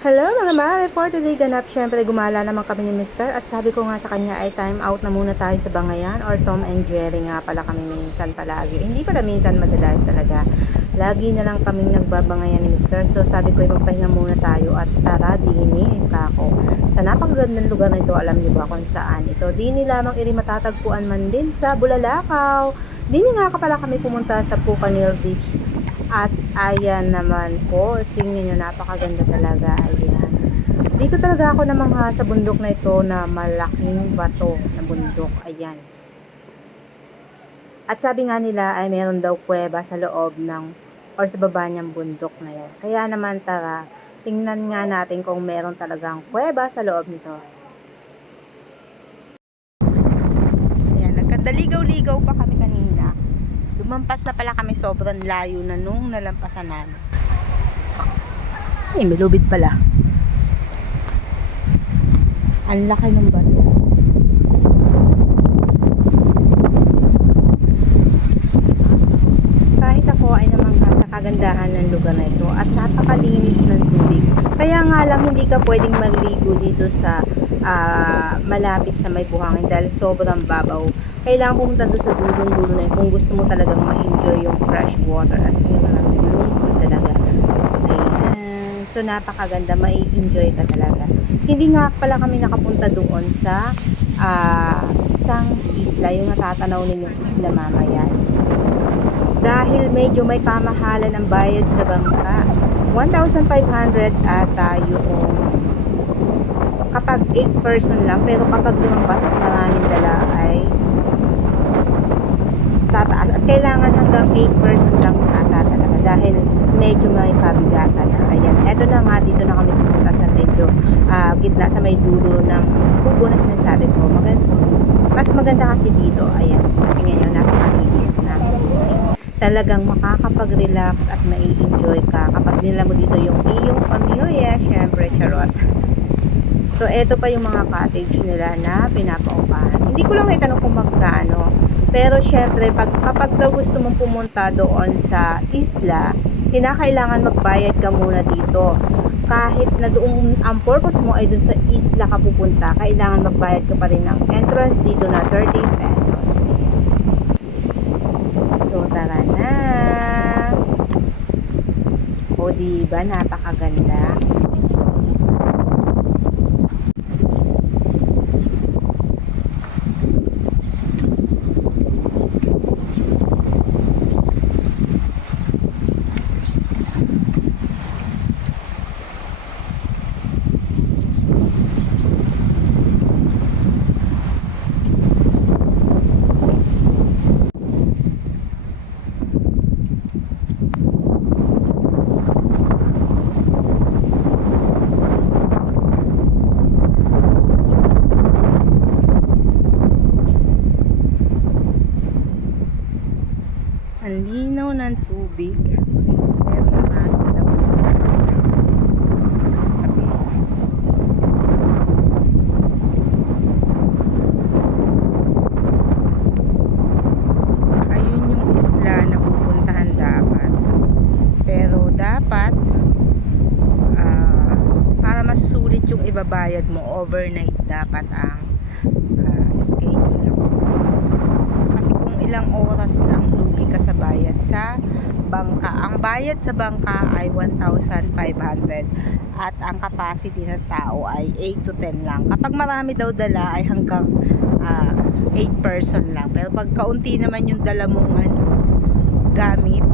Hello mga mare, for today ganap syempre gumala naman kami ni Mr. At sabi ko nga sa kanya ay time out na muna tayo sa Bangayan or Tom and Jerry nga pala kami minsan palagi. Hindi pala minsan madalas talaga. Lagi na lang kaming nagbabangayan ni Mr. So sabi ko ay magpahinga muna tayo at tara dini kako. Sa napakagandang lugar na ito alam niyo ba kung saan ito. Dini lamang iri matatagpuan man din sa Bulalakaw. Dini nga ka pala kami pumunta sa Pucanil Beach at ayan naman po, tingnan nyo, napakaganda talaga. Ayan. Dito talaga ako namangha sa bundok na ito na malaking bato na bundok. Ayan. At sabi nga nila ay meron daw kuweba sa loob ng or sa baba niyang bundok na yan. Kaya naman tara, tingnan nga natin kung meron talagang kuweba sa loob nito. Ayan, nagkadaligaw-ligaw pa kami kanina. Lumampas na pala kami sobrang layo na nung nalampasan namin. Ay, may lubid pala. Ang laki ng bato. Kahit ako ay namangha sa kagandahan ng lugar na ito at napakalinis ng tubig. Kaya nga lang hindi ka pwedeng magligo dito sa ah, malapit sa may buhangin dahil sobrang babaw. Kailangan pumunta doon sa dulong-dulo na yun kung gusto mo talagang ma-enjoy yung fresh water at yung lungkot talaga. Ayan. So napakaganda, mai-enjoy ka talaga. Hindi nga pala kami nakapunta doon sa ah, isang isla, yung natatanaw ninyong isla mamaya. Dahil medyo may kamahalan ang bayad sa bangka. 1,500 ata yung kapag 8 person lang pero kapag lumampas at maraming dala ay tataas. At kailangan hanggang 8 person lang ata talaga dahil medyo may kabigatan na. Ayan eto na nga dito na kami pumunta sa medyo ah, gitna sa may dulo ng kubo na sinasabi ko. Mas, mas maganda kasi dito. Ayan tingnan nyo napakalinis na. Talagang makakapag-relax at mai-enjoy ka kapag nila mo dito yung iyong pamilya. Syempre charot So, eto pa yung mga cottage nila na pinapaupahan. Hindi ko lang naitanong kung magkano. Pero, syempre, pag, kapag daw gusto mong pumunta doon sa isla, kinakailangan magbayad ka muna dito. Kahit na doon, ang purpose mo ay doon sa isla ka pupunta, kailangan magbayad ka pa rin ng entrance dito na 30 pesos. So, tara na. O, diba? Napakaganda. Ang linaw ng tubig. Pero. Sa tabi. Ayun yung isla na pupuntahan dapat. Pero dapat ah, para mas sulit yung ibabayad mo overnight dapat ang ah, schedule ng kasi kung ilang oras lang lugi ka bangka. Ang bayad sa bangka ay 1,500 at ang capacity ng tao ay 8 to 10 lang. Kapag marami daw dala ay hanggang ah, 8 person lang. Pero pag kaunti naman yung dala mong ano, gamit, 10 person.